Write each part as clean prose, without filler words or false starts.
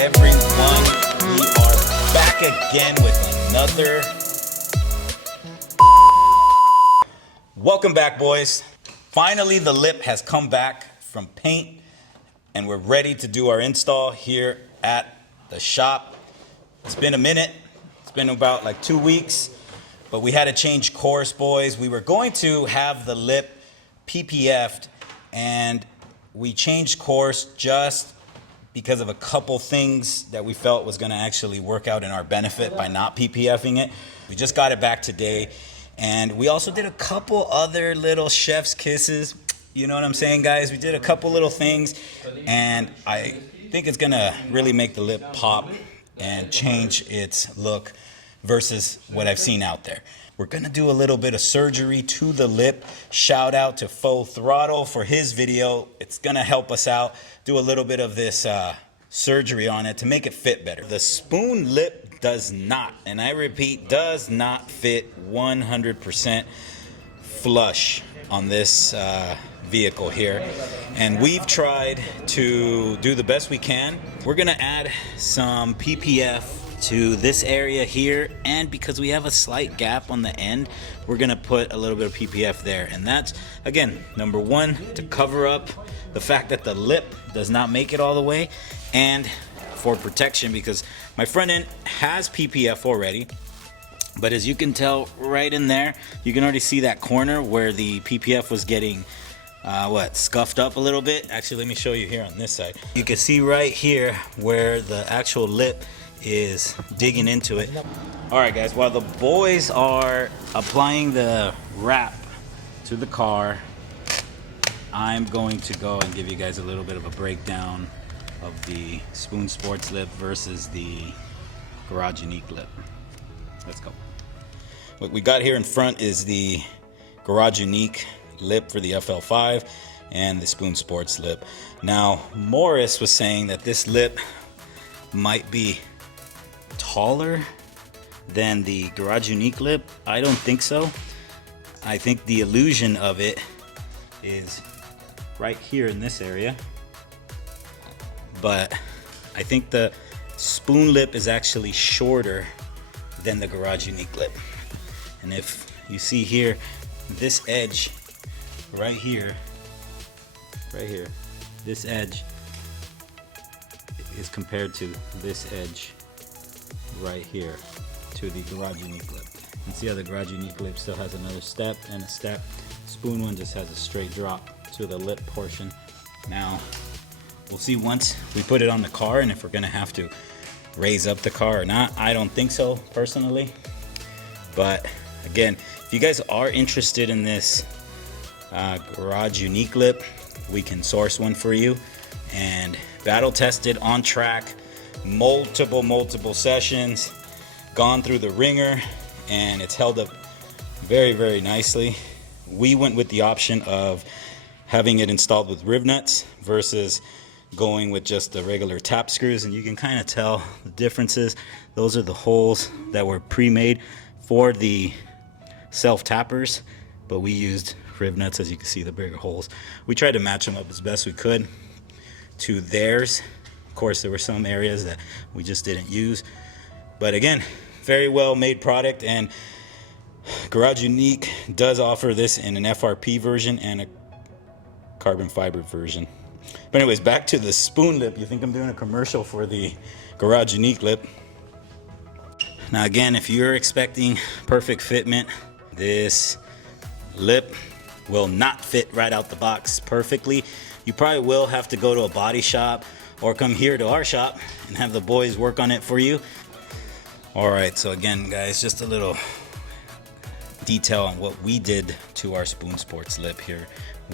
everyone? We are back again with another. Welcome back, boys. Finally, the lip has come back from paint and we're ready to do our install here at the shop. It's been a minute. It's been about like 2 weeks, but we had to change course, boys. We were going to have the lip PPF'd and we changed course just because of a couple things that we felt was going to actually work out in our benefit by not PPFing it. We just got it back today, and we also did a couple other little chef's kisses. You know what I'm saying, guys? We did a couple little things, and I think it's going to really make the lip pop and change its look versus what I've seen out there. We're going to do a little bit of surgery to the lip. Shout out to Full Throttle for his video. It's going to help us out. Do a little bit of this surgery on it to make it fit better. The spoon lip does not, and I repeat, does not fit 100% flush on this vehicle here. And we've tried to do the best we can. We're going to add some PPF to this area here, and because we have a slight gap on the end, we're gonna put a little bit of PPF there, and that's, again, number one, to cover up the fact that the lip does not make it all the way, and for protection, because my front end has PPF already, but as you can tell right in there, you can already see that corner where the PPF was getting scuffed up a little bit. Actually, let me show you here on this side. You can see right here where the actual lip is digging into it. All right, guys, while the boys are applying the wrap to the car, I'm going to go and give you guys a little bit of a breakdown of the Spoon Sports lip versus the Garage Unique lip. Let's go. What we got here in front is the Garage Unique lip for the FL5 and the Spoon Sports lip. Now, Morris was saying that this lip might be taller than the Garage Unique lip. I don't think so. I think the illusion of it is right here in this area, but I think the Spoon lip is actually shorter than the Garage Unique lip. And if you see here, this edge right here, this edge is compared to this edge right here to the Garage Unique lip. You see how the Garage Unique lip still has another step and a step. Spoon one just has a straight drop to the lip portion. Now, we'll see once we put it on the car and if we're gonna have to raise up the car or not. I don't think so, personally. But again, if you guys are interested in this Garage Unique lip, we can source one for you and battle tested on track. Multiple sessions, gone through the ringer, and it's held up very, very nicely. We went with the option of having it installed with riv nuts versus going with just the regular tap screws, and you can kind of tell the differences. Those are the holes that were pre-made for the self tappers, but we used riv nuts. As you can see, the bigger holes, we tried to match them up as best we could to theirs. Of course, there were some areas that we just didn't use, but again, very well made product. And Garage Unique does offer this in an FRP version and a carbon fiber version. But anyways, back to the spoon lip. You think I'm doing a commercial for the Garage Unique lip. Now again, if you're expecting perfect fitment, this lip will not fit right out the box perfectly. You probably will have to go to a body shop or come here to our shop and have the boys work on it for you. All right, so again, guys, just a little detail on what we did to our Spoon Sports lip here.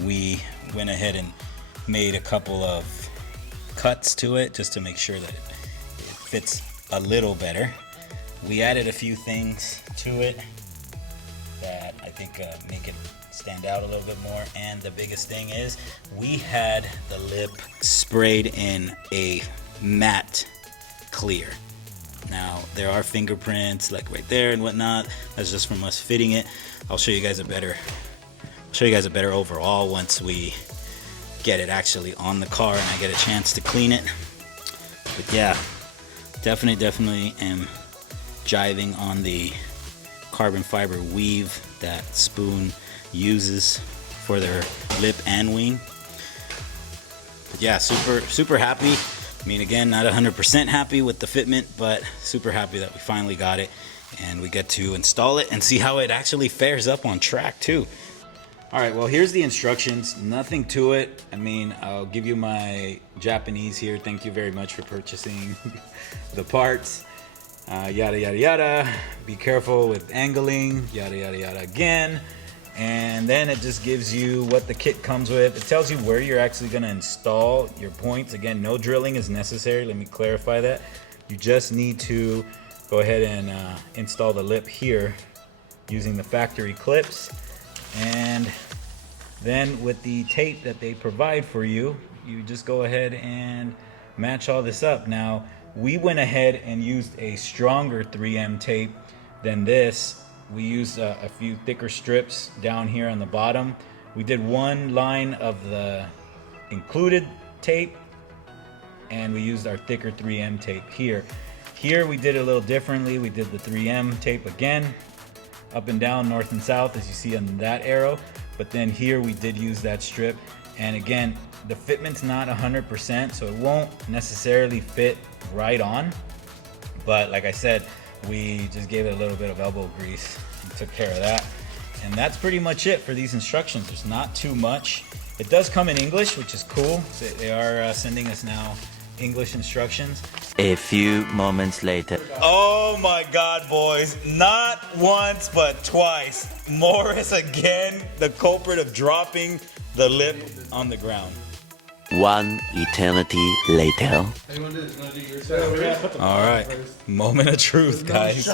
We went ahead and made a couple of cuts to it just to make sure that it fits a little better. We added a few things to it that I think make it stand out a little bit more, and the biggest thing is we had the lip sprayed in a matte clear. Now there are fingerprints like right there and whatnot. That's just from us fitting it. I'll show you guys a better overall once we get it actually on the car and I get a chance to clean it. But yeah, Definitely am jiving on the carbon fiber weave that Spoon uses for their lip and wing. But yeah, super happy. I mean, again, not 100% happy with the fitment, but super happy that we finally got it and we get to install it and see how it actually fares up on track too. All right, well, here's the instructions. Nothing to it. I mean, I'll give you my Japanese here. Thank you very much for purchasing the parts. Yada, yada, yada. Be careful with angling. Yada, yada, yada again. And then it just gives you what the kit comes with. It tells you where you're actually gonna install your points. Again, no drilling is necessary. Let me clarify that. You just need to go ahead and install the lip here using the factory clips. And then with the tape that they provide for you, you just go ahead and match all this up. Now, we went ahead and used a stronger 3M tape than this. We used a few thicker strips down here on the bottom. We did one line of the included tape, and we used our thicker 3M tape here. Here we did it a little differently. We did the 3M tape again, up and down, north and south, as you see on that arrow. But then here we did use that strip. And again, the fitment's not 100%, so it won't necessarily fit right on. But like I said, we just gave it a little bit of elbow grease and took care of that. And that's pretty much it for these instructions. There's not too much. It does come in English, which is cool. So they are sending us now English instructions. A few moments later. Oh my God, boys. Not once, but twice. Morris again, the culprit of dropping the lip on the ground. One eternity later. All right, moment of truth, guys.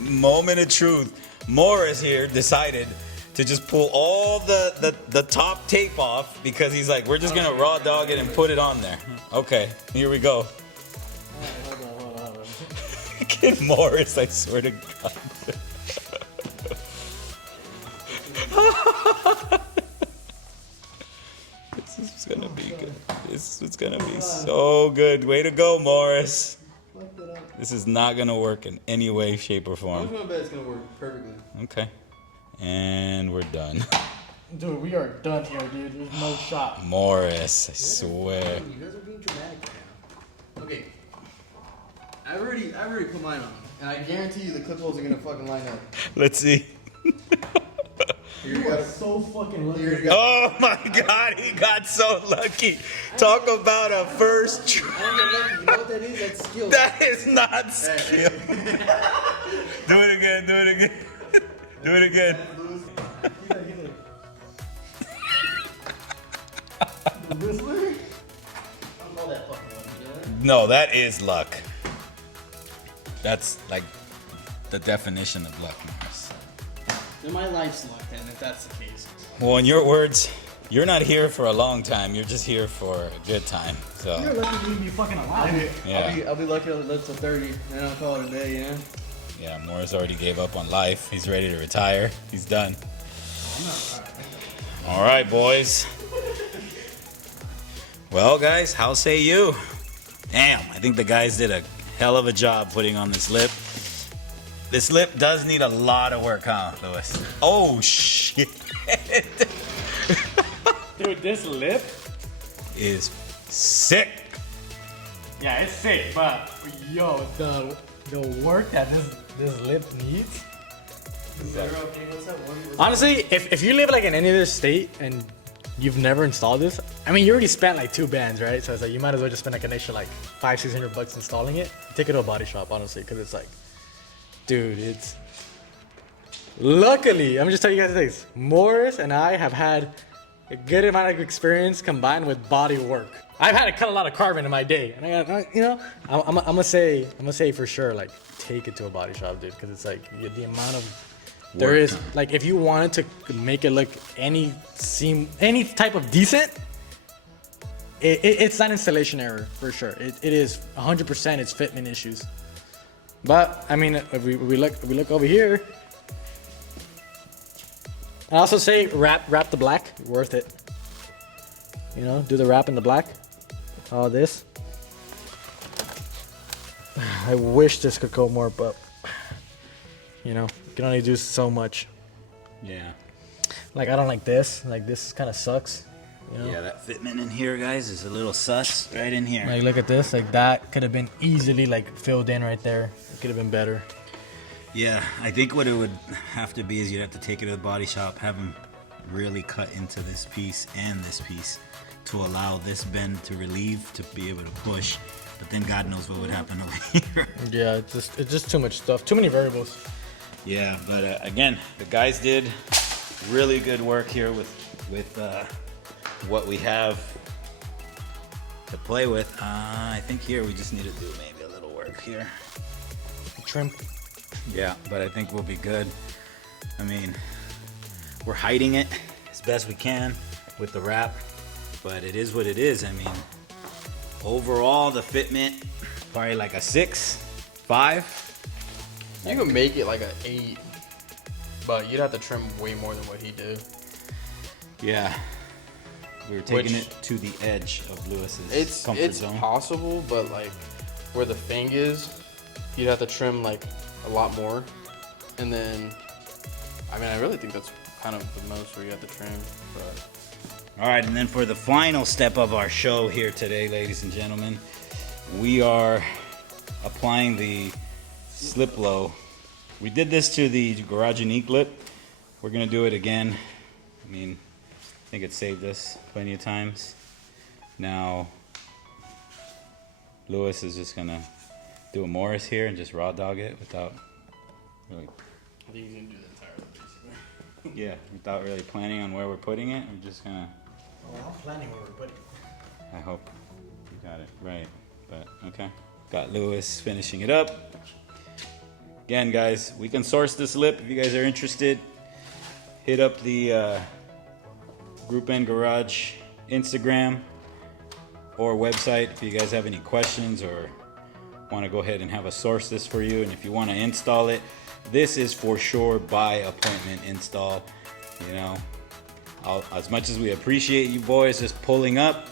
Moment of truth. Morris here decided to just pull all the top tape off because he's like, we're just gonna raw dog it and put it on there. Okay, here we go. Hold on. Kid Morris, I swear to God. This is gonna be good. This is gonna be so good. Way to go, Morris. This is not gonna work in any way, shape, or form. I'm gonna bet it's gonna work perfectly. Okay. And we're done. Dude, we are done here, dude. There's no shot. Morris, I swear. You guys are being dramatic right now. Okay. I already put mine on. And I guarantee you the clip holes are gonna fucking line up. Let's see. Here you go. So fucking lucky. Here you go. Oh my God, he got so lucky. Talk about a first try. I don't get lucky. You know what that is? That's skill. That is not skill. Do it again, do it again. Do it again. The Whistler? Don't call that fucking lucky, No, that is luck. That's like the definition of luck, Morris. Then my life's luck, then, if that's the case. Well, in your words, you're not here for a long time. You're just here for a good time. You're So, lucky to be fucking alive. yeah. I'll be lucky to live till 30, and then I'll call it a day, you know? Yeah, Morris already gave up on life. He's ready to retire. He's done. All right, boys. Well, guys, how say you? Damn, I think the guys did a hell of a job putting on this lip. This lip does need a lot of work, huh, Lewis? Oh, shit. Dude, this lip? Is sick. Yeah, it's sick, but yo, the work that this lip needs. Honestly, if you live like in any other state and you've never installed this, I mean, you already spent like 2 bands, right? So it's like you might as well just spend like an extra like $500-600 installing it. Take it to a body shop, honestly, because it's like, dude, it's. Luckily, I'm just telling you guys this. Morris and I have had a good amount of experience combined with body work. I've had to cut a lot of carbon in my day, and I'm gonna say for sure, like, take it to a body shop, dude, because it's like the amount of there is, like, if you wanted to make it look any type of decent, it's not installation error for sure. It is 100%. It's fitment issues. But I mean, if we look over here, I also say wrap the black, worth it. You know, do the wrap in the black. All this. I wish this could go more, but you know, you can only do so much. Yeah. Like I don't like this. Like this kind of sucks. You know? Yeah, that fitment in here, guys, is a little sus right in here. Like look at this. Like that could have been easily like filled in right there. It could have been better. Yeah, I think what it would have to be is you'd have to take it to the body shop, have them really cut into this piece and this piece to allow this bend to relieve, to be able to push. But then God knows what would happen over here. Yeah, it's just too much stuff. Too many variables. Yeah, but again, the guys did really good work here with what we have to play with. I think here we just need to do maybe a little work here. Trim. Yeah, but I think we'll be good. I mean, we're hiding it as best we can with the wrap, but it is what it is. I mean, overall, the fitment, probably like a 6, 5. You can make it like an 8, but you'd have to trim way more than what he did. Yeah. We were taking it to the edge of Lewis's comfort zone. It's possible, but like where the thing is, you'd have to trim like a lot more. And then, I mean, I really think that's kind of the most where you have to trim. But All right, and then for the final step of our show here today, ladies and gentlemen, we are applying the slip low. We did this to the Garage Unique lip. We're gonna do it again. I mean, I think it saved us plenty of times. Now, Lewis is just gonna do a Morris here and just raw dog it without really, I think he's gonna do the entire lip basically. yeah, without really planning on where we're putting it. We're just gonna. Well, I'm planning where we're putting. I hope you got it right, but okay. Got Lewis finishing it up. Again, guys, we can source this lip if you guys are interested. Hit up the Group N Garage Instagram or website if you guys have any questions or want to go ahead and have us source this for you. And if you want to install it, this is for sure by appointment install. You know, as much as we appreciate you boys just pulling up,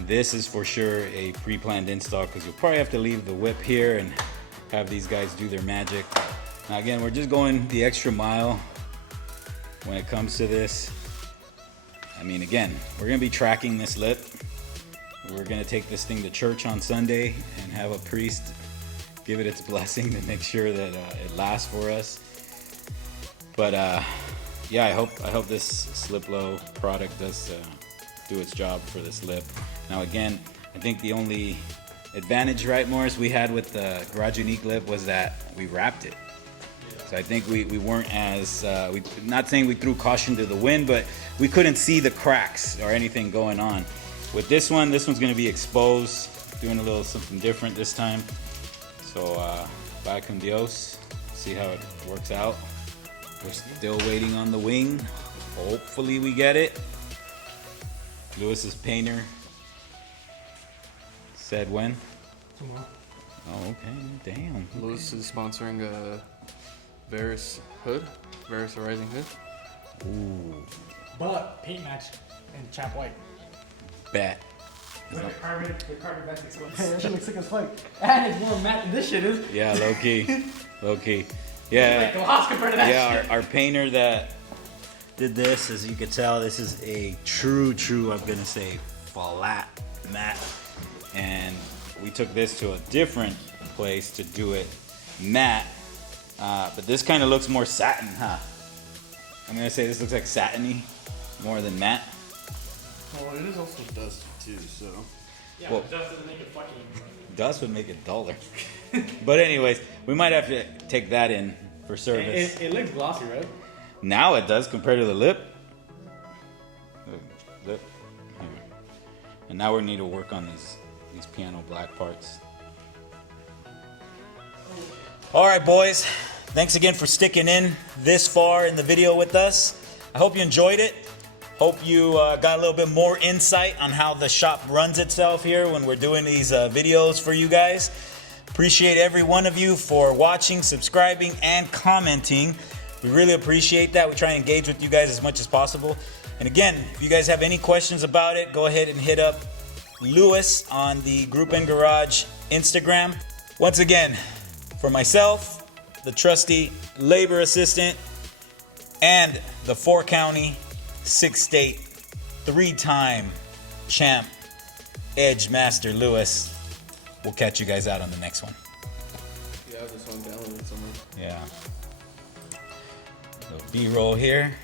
this is for sure a pre-planned install because you'll probably have to leave the whip here and have these guys do their magic. Now again, we're just going the extra mile when it comes to this. I mean, again, we're gonna be tracking this lip. We're gonna take this thing to church on Sunday and have a priest give it its blessing to make sure that it lasts for us. But yeah, I hope this slip low product does do its job for this lip. Now again, I think the only advantage, right, Morris, we had with the Garage Unique lip was that we wrapped it. So I think we weren't as, not saying we threw caution to the wind, but we couldn't see the cracks or anything going on. With this one's gonna be exposed, doing a little something different this time. So, vaya con Dios, see how it works out. We're still waiting on the wing. Hopefully we get it. Lewis's painter said when? Tomorrow. Oh, okay, damn. Lewis is sponsoring a Varus hood, Varus Horizon hood. Ooh, But paint match and chap white. bet. The carbon vest exposed. Hey, that shit looks sick as fuck. And it's more matte than this shit is. Yeah, low key, low key. Yeah. Like glass compared to that Yeah, shit. our painter that did this, as you can tell, this is a true, I'm gonna say, flat matte. And we took this to a different place to do it matte. But this kind of looks more satin, huh? I'm gonna say this looks like satiny more than matte. Well, it is also dust too, so. Yeah, Well- but dust doesn't make it fucking. Dust would make it duller. But anyways, we might have to take that in for service. It looks glossy, right? Now it does compared to the lip. Lip. Here. And now we need to work on these piano black parts. All right, boys. Thanks again for sticking in this far in the video with us. I hope you enjoyed it. Hope you got a little bit more insight on how the shop runs itself here when we're doing these videos for you guys. Appreciate every one of you for watching, subscribing, and commenting. We really appreciate that. We try and engage with you guys as much as possible. And again, if you guys have any questions about it, go ahead and hit up Lewis on the Group N Garage Instagram. Once again, for myself, the trusty labor assistant, and the 4-county, 6-state, 3-time champ, Edge Master Lewis, we'll catch you guys out on the next one. Yeah, I just want to download it somewhere. Yeah. Little B-roll here.